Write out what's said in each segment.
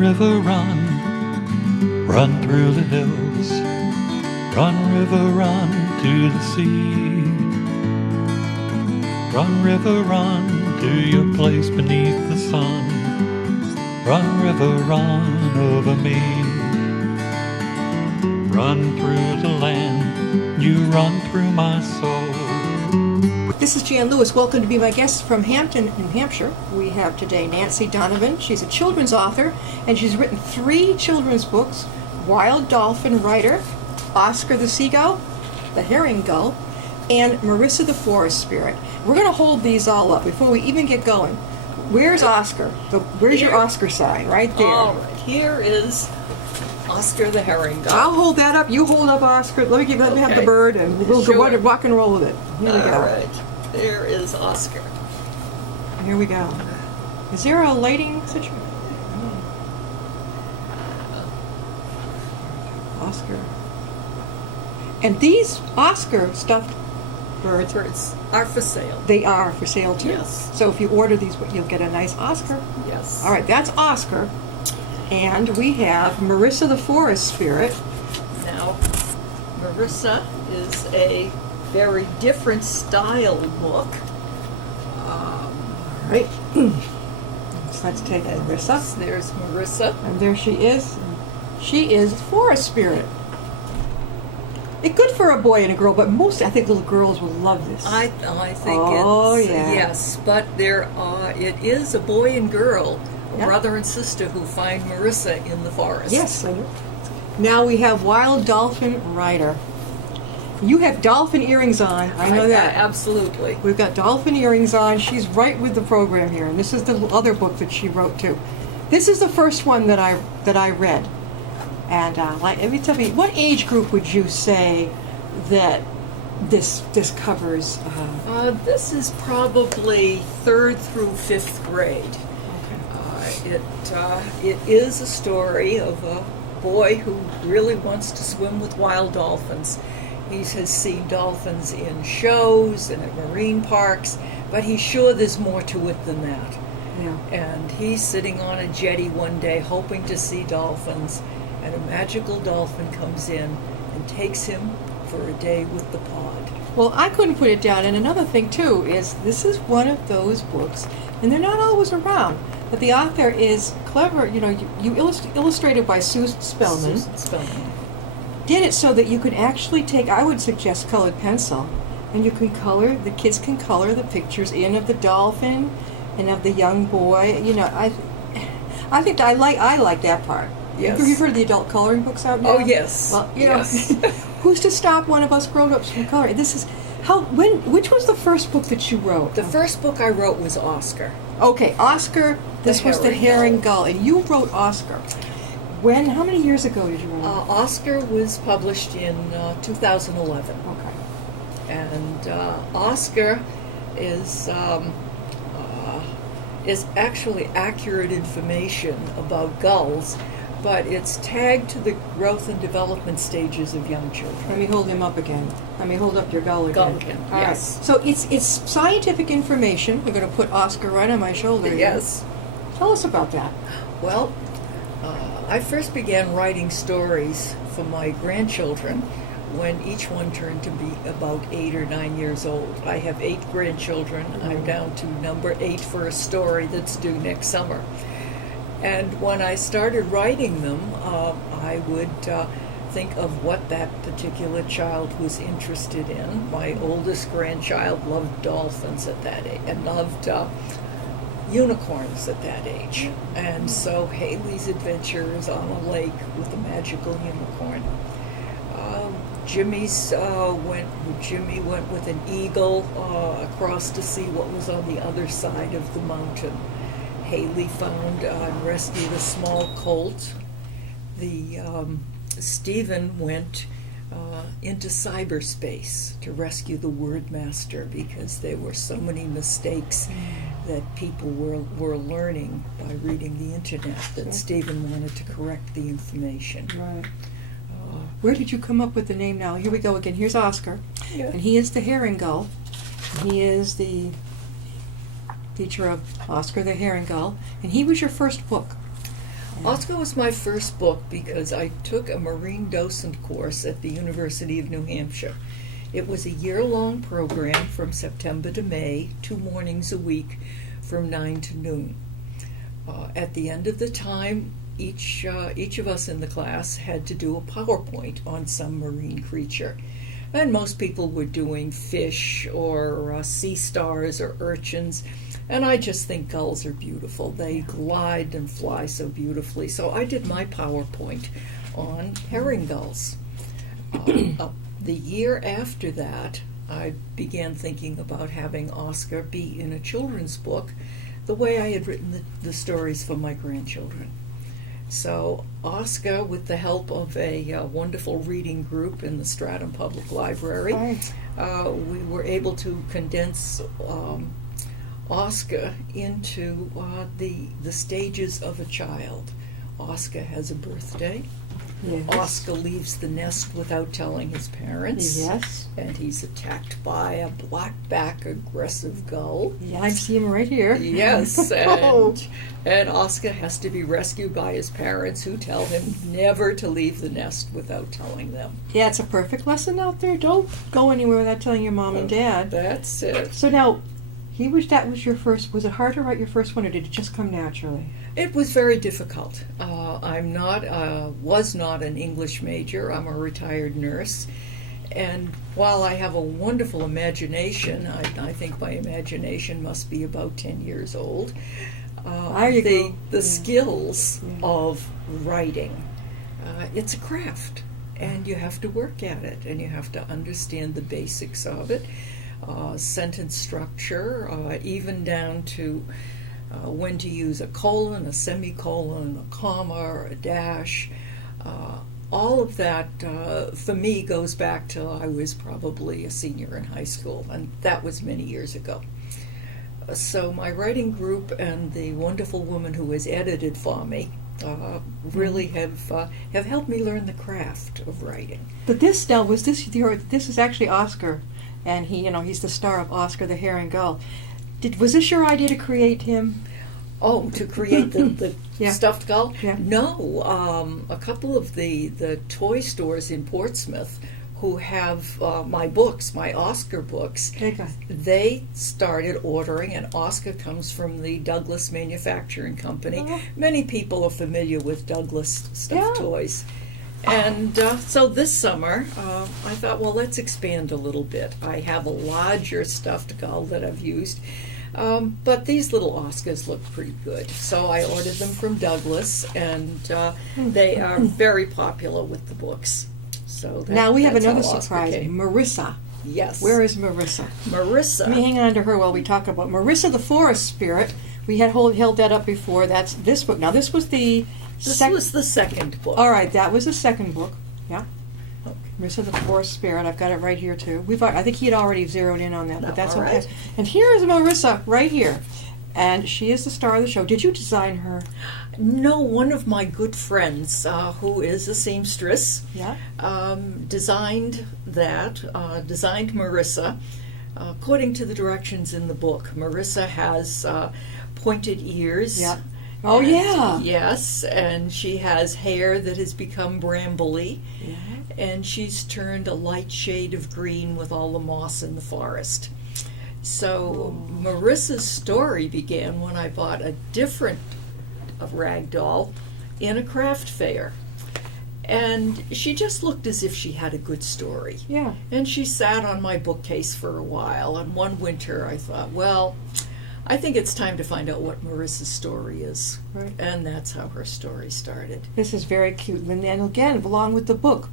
river, run, run through the hills. Run, river, run to the sea. Run, river, run to your place beneath the sun. Run, river, run over me. Run through the land, you run through my soul. This is Jan Lewis. Welcome to be my guest from Hampton, New Hampshire. We have today Nancy Donovan. She's a children's author, and she's written 3 children's books: Wild Dolphin Rider, Oscar the Seagull, the Herring Gull, and Marissa the Forest Spirit. We're going to hold these all up before we even get going. Where's Oscar? Where's your Oscar sign? Right there. All right, here is Oscar the Herring Gull. I'll hold that up. You hold up Oscar. Let me have the bird, and we'll go rock and roll with it. Here we go. All right, there is Oscar. Here we go. Is there a lighting situation? Oscar. And these Oscar stuffed birds are for sale. They are for sale too. Yes. So if you order these, you'll get a nice Oscar. Yes. All right, that's Oscar. And we have Marissa the Forest Spirit. Now, Marissa is a very different style book. Right. So let's take Marissa. There's Marissa. And there she is. She is Forest Spirit. It's good for a boy and a girl, but mostly I think little girls will love this. I think yes, but it is a boy and girl, a brother and sister who find Marissa in the forest. Yes. Now we have Wild Dolphin Rider. You have dolphin earrings on. I know that. Absolutely. We've got dolphin earrings on. She's right with the program here, and this is the other book that she wrote too. This is the first one that I read. And tell me, what age group would you say that this covers? This is probably 3rd through 5th grade. Okay. It is a story of a boy who really wants to swim with wild dolphins. He has seen dolphins in shows and at marine parks, but he's sure there's more to it than that. Yeah. And he's sitting on a jetty one day hoping to see dolphins, and a magical dolphin comes in and takes him for a day with the pod. Well, I couldn't put it down. And another thing, too, is this is one of those books, and they're not always around, but the author is clever. You know, you illustrated by Susan Spellman. Susan Spellman. Did it so that you could actually take, I would suggest, colored pencil, and you can color, the kids can color the pictures in of the dolphin and of the young boy. You know, I think I like that part. Yes. Have you heard of the adult coloring books out now? Oh, yes. Well, you yes. know, who's to stop one of us grown-ups from coloring? This is which was the first book that you wrote? The first book I wrote was Oscar. Okay, Oscar. This was the Herring Gull, and you wrote Oscar. How many years ago did you write it? Oscar was published in 2011. Okay. And Oscar is actually accurate information about gulls, but it's tagged to the growth and development stages of young children. Let me hold him up again. Let me hold up your gull again. Gull again, All yes. right. So it's scientific information. We're going to put Oscar right on my shoulder. Yes. Here. Tell us about that. Well, I first began writing stories for my grandchildren when each one turned to be about 8 or 9 years old. I have 8 grandchildren. I'm down to number 8 for a story that's due next summer. And when I started writing them, I would think of what that particular child was interested in. My oldest grandchild loved dolphins at that age and loved unicorns at that age. And so Haley's Adventure is on a lake with a magical unicorn. Jimmy went with an eagle across to see what was on the other side of the mountain. Haley found and rescued a small colt. Stephen went into cyberspace to rescue the word master because there were so many mistakes that people were learning by reading the internet that Stephen wanted to correct the information. Right. Where did you come up with the name now? Here we go again. Here's Oscar. Yeah. And he is the Herring Gull. He is the feature of Oscar the Herring Gull. And he was your first book. Oscar was my first book because I took a marine docent course at the University of New Hampshire. It was a year-long program from September to May, 2 mornings a week from 9 to noon. At the end of the time, each of us in the class had to do a PowerPoint on some marine creature. And most people were doing fish or sea stars or urchins. And I just think gulls are beautiful. They glide and fly so beautifully. So I did my PowerPoint on herring gulls. The year after that, I began thinking about having Oscar be in a children's book the way I had written the stories for my grandchildren. So Oscar, with the help of a wonderful reading group in the Stratham Public Library, we were able to condense Oscar into the stages of a child. Oscar has a birthday. Yes. Oscar leaves the nest without telling his parents. Yes. And he's attacked by a blackback aggressive gull. Yeah, I see him right here. Yes, Oh. and Oscar has to be rescued by his parents, who tell him never to leave the nest without telling them. Yeah, it's a perfect lesson out there. Don't go anywhere without telling your mom and dad. That's it. So now, that was your first. Was it hard to write your first one, or did it just come naturally? It was very difficult. Was not an English major. I'm a retired nurse. And while I have a wonderful imagination, I think my imagination must be about 10 years old. The skills of writing, it's a craft, and you have to work at it, and you have to understand the basics of it, sentence structure, even down to when to use a colon, a semicolon, a comma, or a dash. All of that, for me, goes back till I was probably a senior in high school, and that was many years ago. So my writing group and the wonderful woman who has edited for me really have helped me learn the craft of writing. But this is actually Oscar, and he's the star of Oscar the Herring Gull. Was this your idea to create him? Oh, to create the Yeah. stuffed gull? Yeah. No, a couple of the toy stores in Portsmouth who have my books, my Oscar books, Okay. they started ordering, and Oscar comes from the Douglas Manufacturing Company. Oh. Many people are familiar with Douglas stuffed Yeah. toys. And so this summer, I thought, well, let's expand a little bit. I have a larger stuffed gull that I've used, but these little Oscars look pretty good. So I ordered them from Douglas, and they are very popular with the books. So Now we have that's another how Oscar surprise. came. Marissa. Yes. Where is Marissa? Marissa? Let me hang on to her while we talk about Marissa the Forest Spirit. We had held that up before. That's this book. Now this was the This was the second book. All right, that was the second book. Yeah. Okay. Marissa the Forest Spirit. I've got it right here too. I think he had already zeroed in on that, but that's All okay. right. And here is Marissa right here, and she is the star of the show. Did you design her? No, one of my good friends, who is a seamstress, Yeah. designed Marissa according to the directions in the book. Marissa has pointed ears. Yeah. Oh, and- yeah. Yes, and she has hair that has become brambly, Yeah. and she's turned a light shade of green with all the moss in the forest. So Marissa's story began when I bought a different rag doll in a craft fair. And she just looked as if she had a good story. Yeah. And she sat on my bookcase for a while. And one winter I thought, well, I think it's time to find out what Marissa's story is. Right. And that's how her story started. This is very cute. And again, along with the book,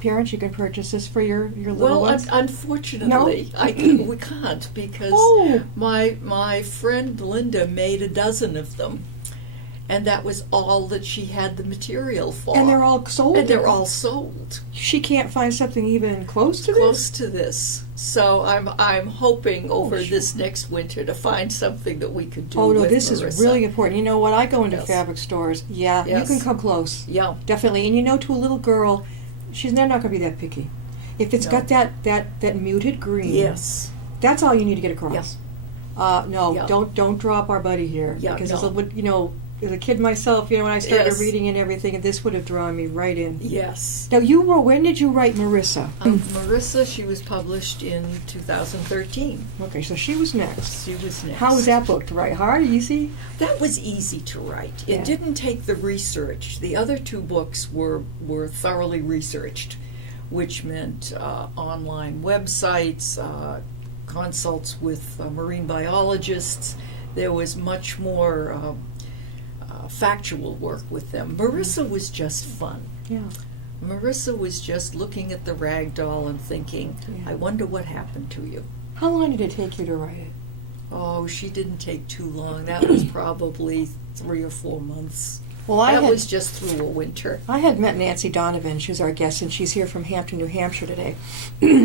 parents, you can purchase this for your little Well, ones. unfortunately, we can't, because Oh. my friend Linda made a dozen of them. And that was all that she had the material for. And they're all sold. And they're all sold. She can't find something even close to Close to this. So I'm hoping over sure. this next winter to find something that we could do Oh, no, with this Marissa. is really important. You know what? I go into Yes. fabric stores. Yeah, Yes. you can come close. Yeah. Definitely. And to a little girl, they're not going to be that picky. If it's No. got that muted green, Yes. that's all you need to get across. Yes. No, Yeah. don't drop our buddy here, Yeah, because no. it's as a kid myself, when I started Yes. reading and everything, and this would have drawn me right in. Yes. Now, when did you write Marissa? Marissa, she was published in 2013. Okay, so she was next. She was next. How was that book to write? Hard, easy? That was easy to write. Yeah. It didn't take the research. The other two books were thoroughly researched, which meant online websites, consults with marine biologists. There was much more factual work with them. Marissa was just fun. Yeah. Marissa was just looking at the rag doll and thinking, Yeah. I wonder what happened to you. How long did it take you to write it? Oh, she didn't take too long. That was probably 3 or 4 months. Well, That was just through a winter. I had met Nancy Donovan. She was our guest, and she's here from Hampton, New Hampshire today.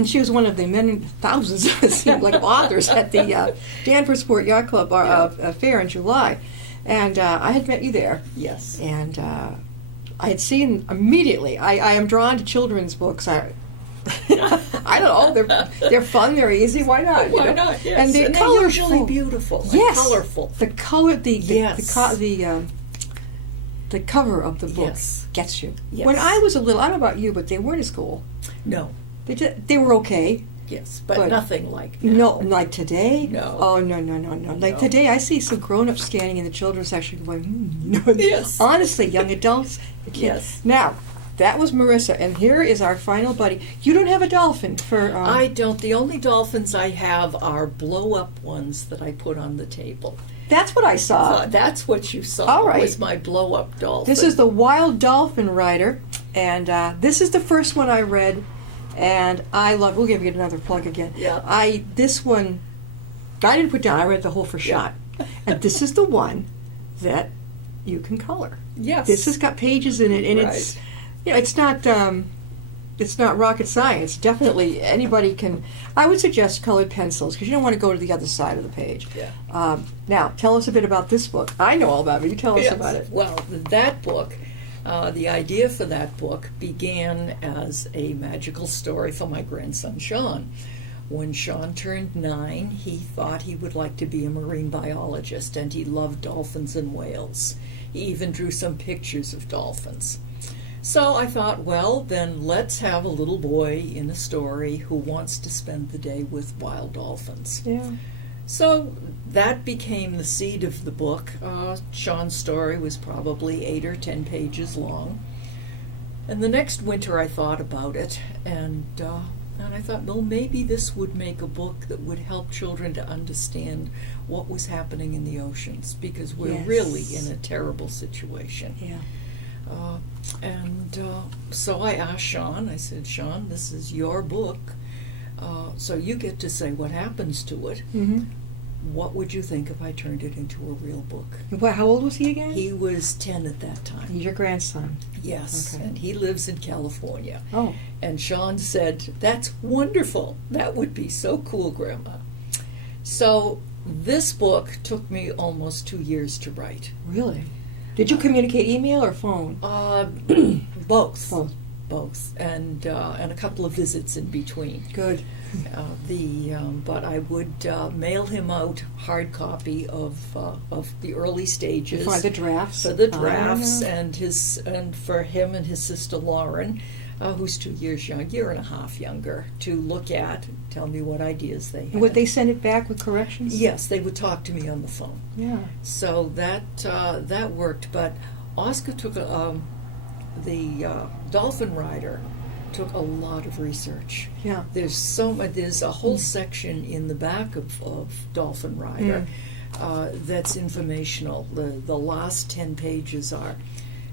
She was one of the many thousands, it seemed like, authors at the Danforth Yacht Club fair in July. And I had met you there. Yes. And I had seen immediately. I am drawn to children's books. I don't know. They're fun. They're easy. Why not? Why not? Yes. And they're usually beautiful. Yes. And colorful. The color. Yes. The cover of the book Yes. gets you. Yes. When I was a little, I don't know about you, but they weren't as cool. No. They were okay. Yes, but But- nothing like now. No, like today? No. Oh, no. Like No. today, I see some grown-ups scanning in the children's section going, Yes. Honestly, young adults. the kids. Yes. Now, that was Marissa, and here is our final buddy. You don't have a dolphin for... I don't. The only dolphins I have are blow-up ones that I put on the table. That's what I saw. That's what you saw. All right. Was my blow-up dolphin. This is the Wild Dolphin Rider, and this is the first one I read, and I love. We'll give you another plug again. Yeah. This one, I didn't put down. I read the whole first shot, and this is the one that you can color. Yes. This has got pages in it, and Right. it's not rocket science. Definitely anybody can. I would suggest colored pencils because you don't want to go to the other side of the page. Yeah. Now, tell us a bit about this book. I know all about it. You tell us Yes. about it. Well, that book, the idea for that book began as a magical story for my grandson Sean. When Sean turned 9, he thought he would like to be a marine biologist, and he loved dolphins and whales. He even drew some pictures of dolphins. So I thought, well, then let's have a little boy in a story who wants to spend the day with wild dolphins. Yeah. So that became the seed of the book. Sean's story was probably 8 or 10 pages long. And the next winter I thought about it, and I thought, well, maybe this would make a book that would help children to understand what was happening in the oceans, because we're Yes. really in a terrible situation. Yeah. So I asked Sean, I said, Sean, this is your book, so you get to say what happens to it. Mm-hmm. What would you think if I turned it into a real book? Well, how old was he again? He was 10 at that time. He's your grandson. Yes, Okay. and he lives in California. Oh. And Sean said, that's wonderful. That would be so cool, Grandma. So this book took me almost 2 years to write. Really? Did you communicate email or phone? Both. Both. Both. And a couple of visits in between. Good. But I would mail him out hard copy of the early stages. For the drafts? For the drafts, Ah. and for him and his sister Lauren, who's 2 years young, year and a half younger, to look at, tell me what ideas they had. And would they send it back with corrections? Yes, they would talk to me on the phone. Yeah. So that worked. But Oscar took the Dolphin Rider took a lot of research. Yeah. There's a whole section in the back of Dolphin Rider that's informational. The last 10 pages are.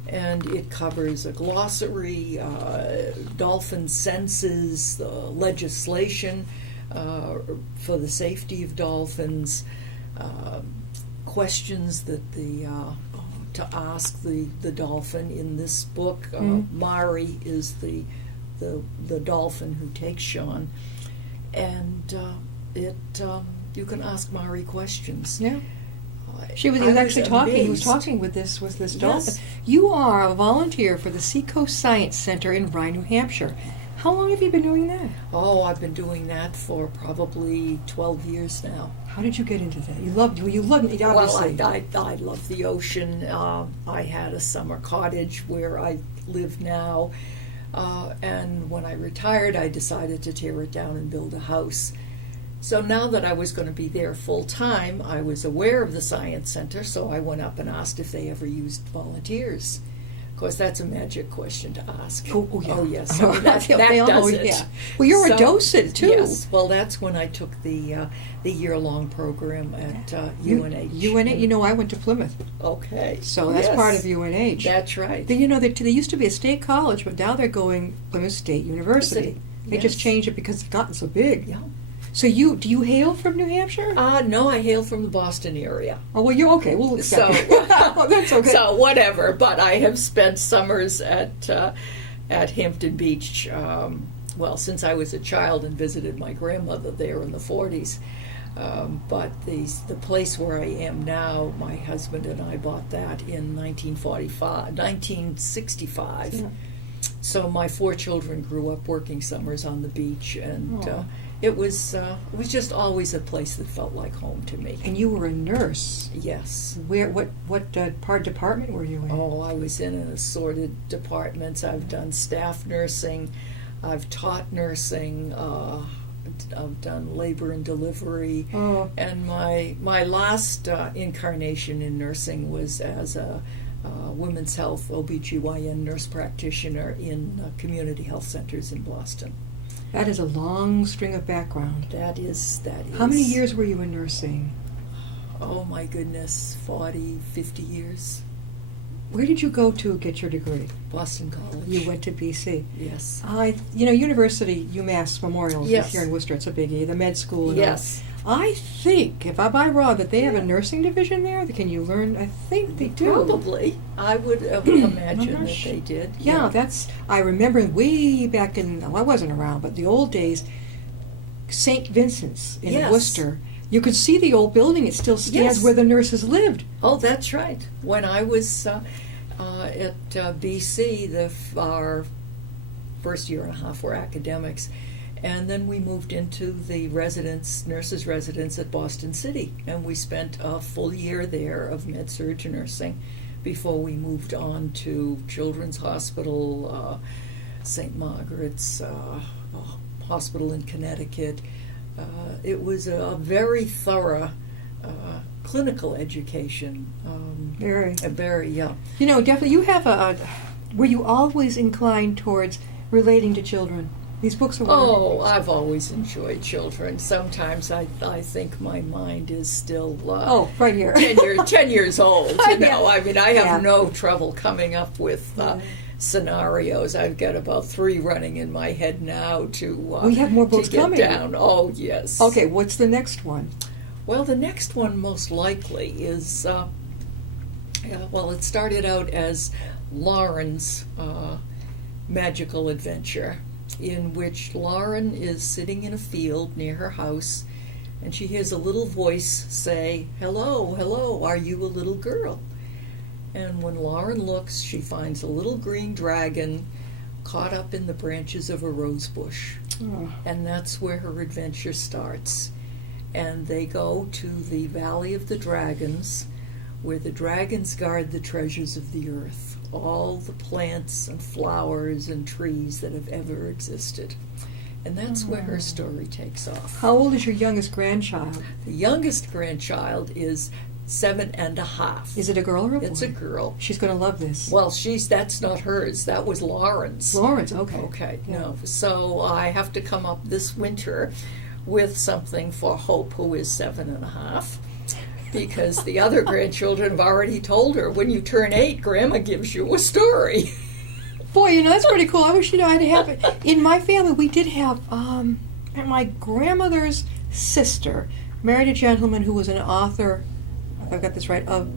And it covers a glossary, dolphin census, legislation for the safety of dolphins, questions that to ask the dolphin in this book. Mari is the dolphin who takes Sean, and you can ask Mari questions. Yeah. He was actually talking. He was amazed. talking with this dolphin. Yes. You are a volunteer for the Seacoast Science Center in Rye, New Hampshire. How long have you been doing that? Oh, I've been doing that for probably 12 years now. How did you get into that? You love it, obviously. Well, I love the ocean. I had a summer cottage where I live now. And when I retired, I decided to tear it down and build a house. So now that I was going to be there full time, I was aware of the Science Center, so I went up and asked if they ever used volunteers. Of course, that's a magic question to ask. Oh, yeah. Oh, yes. I mean, that does it. Yeah. Well, you're a docent, too. Yes. Well, that's when I took the year-long program at UNH. UNH, you know, I went to Plymouth. Okay. So that's part of UNH. That's right. But you know, they used to be a state college, but now they're going Plymouth State University. They just changed it because it's gotten so big. Yeah. So do you hail from New Hampshire? No, I hail from the Boston area. Oh, well, you're okay. We'll accept it. Oh, that's okay. So whatever. But I have spent summers at Hampton Beach. Well, since I was a child and visited my grandmother there in the 40s. But the place where I am now, my husband and I bought that in 1965. Yeah. So my 4 children grew up working summers on the beach, and it was just always a place that felt like home to me. And you were a nurse. Yes. What department were you in? Oh, I was in assorted departments. I've done staff nursing, I've taught nursing, I've done labor and delivery, and my last incarnation in nursing was as a women's health OBGYN nurse practitioner in community health centers in Boston. That is a long string of background. That is. How many years were you in nursing? Oh my goodness, 40, 50 years. Where did you go to get your degree? Boston College. You went to BC. Yes. University, UMass Memorial is Yes. here in Worcester. It's a biggie. The med school. And Yes. I think, if I'm wrong, that they have a nursing division there. Can you learn? I think they do. Probably. I would imagine not that sure. they did. Yeah, I remember way back in, I wasn't around, but the old days, St. Vincent's in Yes. Worcester. You could see the old building. It still stands Yes. where the nurses lived. Oh, that's right. When I was at BC, our first year and a half were academics, and then we moved into the nurses' residence at Boston City, and we spent a full year there of med-surg nursing before we moved on to Children's Hospital, St. Margaret's Hospital in Connecticut. It was a very thorough clinical education. Very, yeah. You know, definitely, you have were you always inclined towards relating to children? These books are Oh, I've always enjoyed children. Sometimes I think my mind is still right here. 10 years old. You know, Yeah. I mean, I have Yeah. no trouble coming up with scenarios. I've got about 3 running in my head now to We have more books to get coming. down. Oh, yes. Okay, what's the next one? Well, the next one most likely is, it started out as Lauren's magical adventure, in which Lauren is sitting in a field near her house, and she hears a little voice say, "Hello, hello, are you a little girl?" And when Lauren looks, she finds a little green dragon caught up in the branches of a rose bush. Oh. And that's where her adventure starts. And they go to the Valley of the Dragons, where the dragons guard the treasures of the earth, all the plants and flowers and trees that have ever existed. And that's where her story takes off. How old is your youngest grandchild? The youngest grandchild is 7.5. Is it a girl or a boy? It's a girl. She's going to love this. Well, that's not hers. That was Lauren's. Lawrence, okay. Okay, Yeah. no. So I have to come up this winter with something for Hope, who is 7.5, because the other grandchildren have already told her, when you turn 8, Grandma gives you a story. Boy, you know, that's pretty cool. I wish, you know, I'd have it. In my family, we did have, my grandmother's sister married a gentleman who was an author, if I got this right, of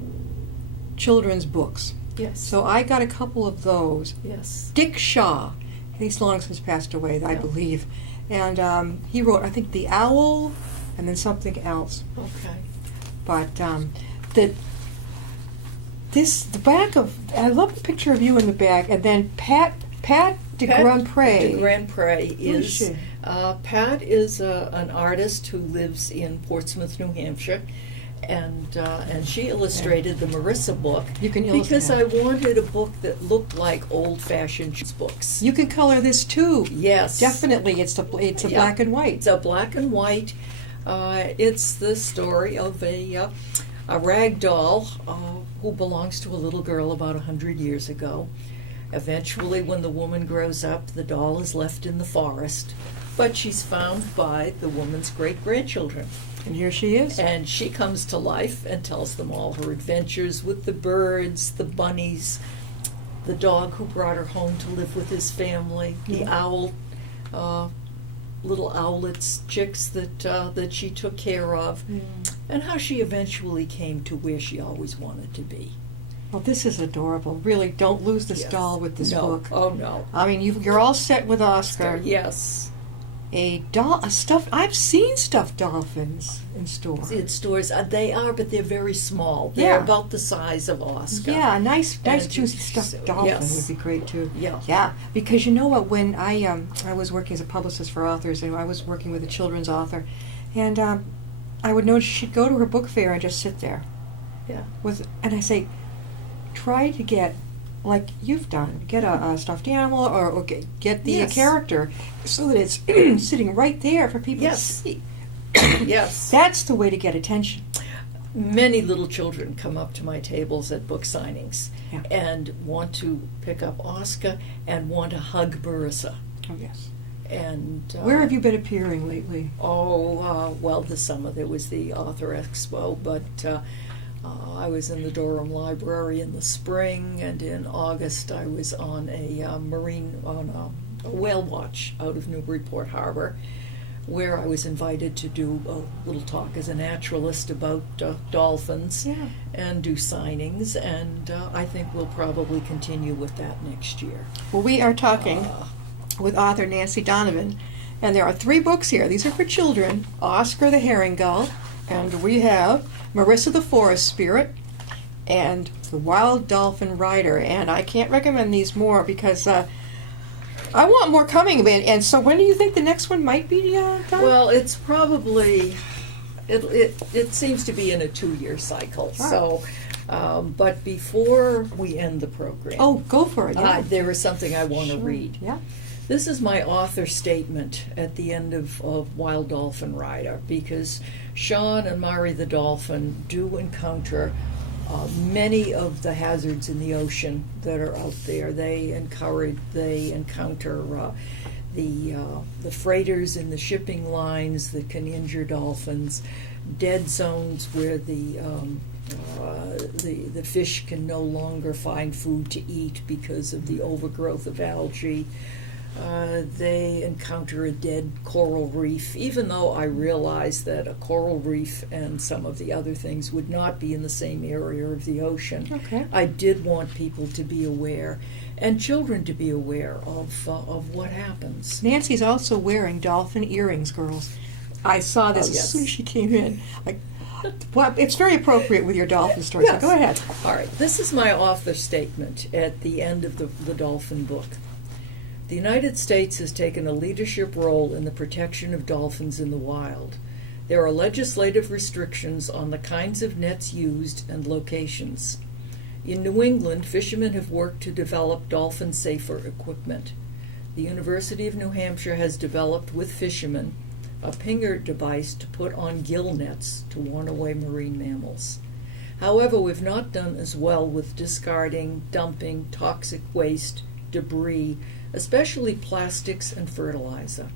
children's books. Yes. So I got a couple of those. Yes. Dick Shaw, he's long since passed away, I believe. And he wrote, I think, The Owl and then something else. Okay. But the back of, I love the picture of you in the back, and then Pat de Grand Pré. De Grand Pré Who is is she? Pat is an artist who lives in Portsmouth, New Hampshire, and she illustrated the Marissa book. You can because I illustrate. wanted a book that looked like old-fashioned books. You can color this too. Yes, Definitely, it's a Yeah. black and white. It's a black and white. It's the story of a rag doll who belongs to a little girl about 100 years ago. Eventually, when the woman grows up, the doll is left in the forest, but she's found by the woman's great-grandchildren. And here she is. And she comes to life and tells them all her adventures with the birds, the bunnies, the dog who brought her home to live with his family, the owl, little owlets, chicks that she took care of, and how she eventually came to where she always wanted to be. Well, this is adorable. Really, don't lose this Yes. doll with this No. book. Oh no. I mean, you're all set with Oscar. Yes. A stuffed. I've seen stuffed dolphins in stores. In stores, they are, but they're very small. They're Yeah. about the size of Oscar. Yeah, a nice And juicy stuffed so- dolphin yes. would be great too. Yeah. Yeah, because you know what? When I was working as a publicist for authors, and I was working with a children's author, and I would notice she'd go to her book fair and just sit there. Yeah. And I say, try to get, like you've done, get a stuffed animal or get the Yes. character so that it's sitting right there for people Yes. to see. Yes. That's the way to get attention. Many little children come up to my tables at book signings Yeah. and want to pick up Oscar and want to hug Marissa. Oh yes. And Where have you been appearing lately? Well, this summer there was the Author Expo, but I was in the Durham Library in the spring, and in August I was on a whale watch out of Newburyport Harbor, where I was invited to do a little talk as a naturalist about dolphins Yeah. and do signings, and I think we'll probably continue with that next year. Well, we are talking with author Nancy Donovan, and there are 3 books here. These are for children: Oscar the Herring Gull, and we have Marissa the Forest Spirit, and The Wild Dolphin Rider. And I can't recommend these more because I want more coming. And so, when do you think the next one might be done? Well, it's probably it seems to be in a 2-year cycle. So, but before we end the program, Oh, go for it. Yeah. there is something I want to Sure. read. Yeah. This is my author statement at the end of Wild Dolphin Rider, because Sean and Mari the dolphin do encounter many of the hazards in the ocean that are out there. They encounter the freighters in the shipping lines that can injure dolphins, dead zones where the fish can no longer find food to eat because of the overgrowth of algae. They encounter a dead coral reef, even though I realize that a coral reef and some of the other things would not be in the same area of the ocean. Okay. I did want people to be aware, and children to be aware of what happens. Nancy's also wearing dolphin earrings, girls. I saw this Oh, as yes. soon as she came in. Well, it's very appropriate with your dolphin story. Yes. So go ahead. All right, this is my author statement at the end of the dolphin book. The United States has taken a leadership role in the protection of dolphins in the wild. There are legislative restrictions on the kinds of nets used and locations. In New England, fishermen have worked to develop dolphin-safer equipment. The University of New Hampshire has developed with fishermen a pinger device to put on gill nets to warn away marine mammals. However, we've not done as well with discarding, dumping toxic waste, debris, especially plastics and fertilizer.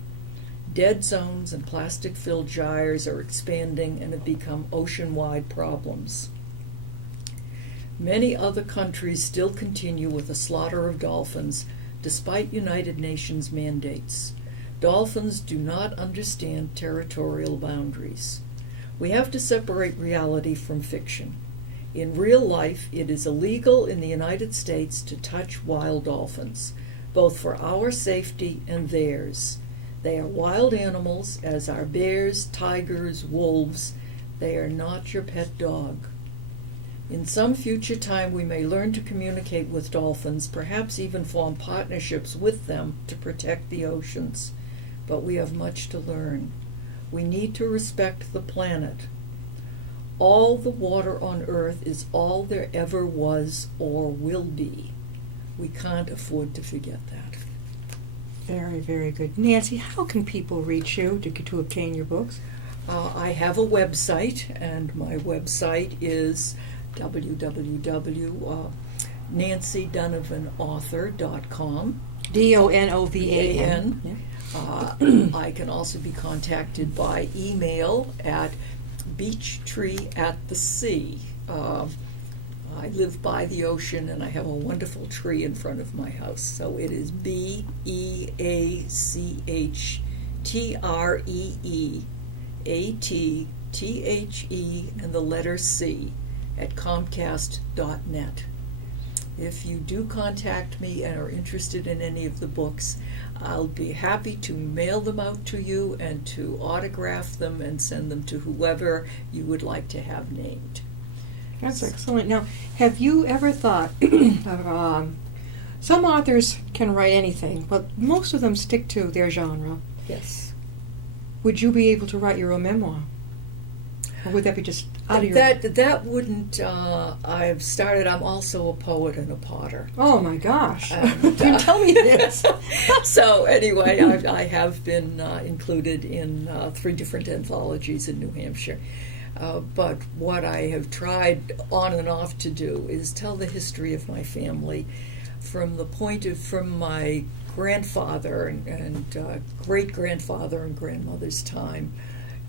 Dead zones and plastic-filled gyres are expanding and have become ocean-wide problems. Many other countries still continue with the slaughter of dolphins despite United Nations mandates. Dolphins do not understand territorial boundaries. We have to separate reality from fiction. In real life, it is illegal in the United States to touch wild dolphins, both for our safety and theirs. They are wild animals, as are bears, tigers, wolves. They are not your pet dog. In some future time, we may learn to communicate with dolphins, perhaps even form partnerships with them to protect the oceans. But we have much to learn. We need to respect the planet. All the water on Earth is all there ever was or will be. We can't afford to forget that. Very, very good. Nancy, how can people reach you to obtain your books? I have a website, and my website is www.nancydonovanauthor.com. DONOVAN. Yeah. I can also be contacted by email at beechtreeatthesea. I live by the ocean, and I have a wonderful tree in front of my house. So it is BEACHTREEATTHE and the letter C at Comcast.net. If you do contact me and are interested in any of the books, I'll be happy to mail them out to you and to autograph them and send them to whoever you would like to have named. That's excellent. Now, have you ever thought of, some authors can write anything, but most of them stick to their genre. Yes. Would you be able to write your own memoir? Or would that be just out of your... That wouldn't, I'm also a poet and a potter. Oh my gosh. And, you tell me this. So anyway, I have been included in 3 different anthologies in New Hampshire. But what I have tried on and off to do is tell the history of my family from my grandfather and great-grandfather and grandmother's time,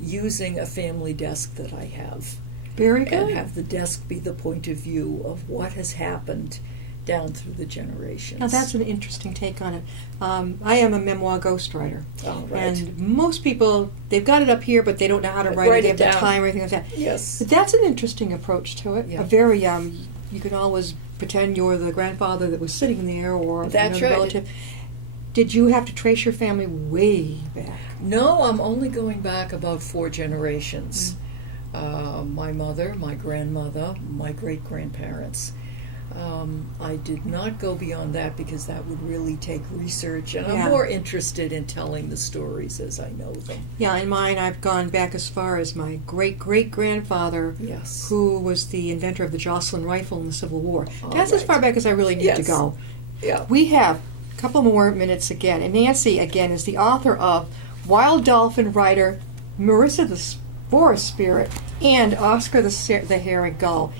using a family desk that I have. Very good. And have the desk be the point of view of what has happened down through the generations. Now that's an interesting take on it. I am a memoir ghostwriter. Oh, right. And most people, they've got it up here, but they don't know how to write it. They have the time or anything like that. Yes. But that's an interesting approach to it. Yeah. A very, you can always pretend you're the grandfather that was sitting there or That's another right. relative. Did you have to trace your family way back? No, I'm only going back about 4 generations. My mother, my grandmother, my great-grandparents. I did not go beyond that because that would really take research, and Yeah. I'm more interested in telling the stories as I know them. Yeah, in mine, I've gone back as far as my great-great-grandfather, Yes. who was the inventor of the Jocelyn rifle in the Civil War. All That's as right. far back as I really need to Yes. go. Yeah. We have a couple more minutes again. And Nancy, again, is the author of Wild Dolphin Writer, Marissa the Forest Spirit, and Oscar the Herring Gull.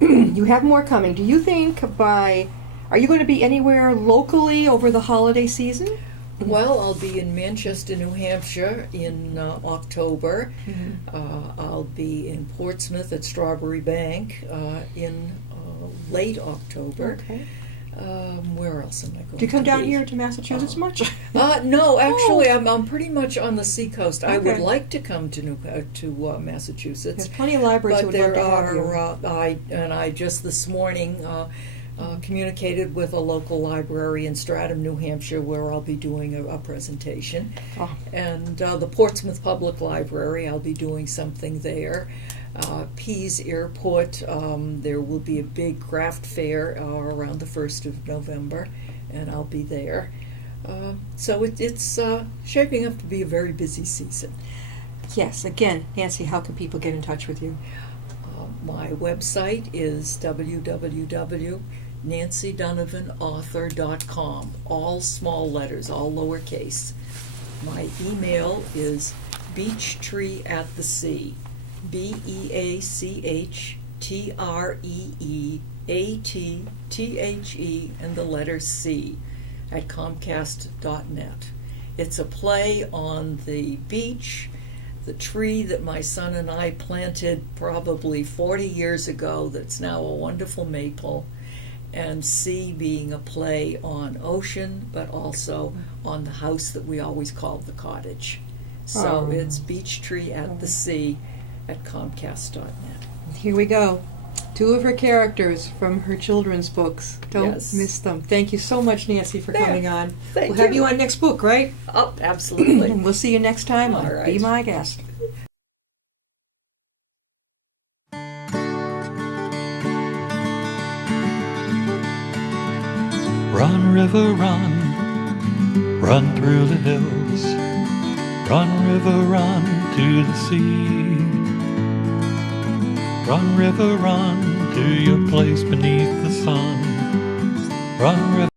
You have more coming. Do you think are you going to be anywhere locally over the holiday season? Well, I'll be in Manchester, New Hampshire in October. I'll be in Portsmouth at Strawberry Bank in late October. Okay. Where else am I going Do you come to down be? here to Massachusetts much? No, actually, I'm pretty much on the seacoast. I would Okay. like to come to Massachusetts. There's plenty of libraries who But would love there to have you. I just this morning communicated with a local library in Stratham, New Hampshire, where I'll be doing a presentation. Oh. And the Portsmouth Public Library, I'll be doing something there. Pease Airport, there will be a big craft fair around the 1st of November, and I'll be there. So it's shaping up to be a very busy season. Yes, again, Nancy, how can people get in touch with you? My website is www.nancydonovanauthor.com, all small letters, all lowercase. My email is beechtreeatthesea, BEACHTREEATTHE and the letter C at Comcast.net. It's a play on the beach, the tree that my son and I planted probably 40 years ago that's now a wonderful maple, and sea being a play on ocean, but also on the house that we always called the cottage. So it's Beech Tree at the Sea at Comcast.net. Here we go. 2 of her characters from her children's books. Don't Yes. miss them. Thank you so much, Nancy, for Yeah. coming on. Thank We'll have you. you on next book, right? Oh, absolutely. And we'll see you next time on All right. Be My Guest. Run, river, run. Run through the hills. Run, river, run to the sea. Run, river, run to your place beneath the sun. Run, river.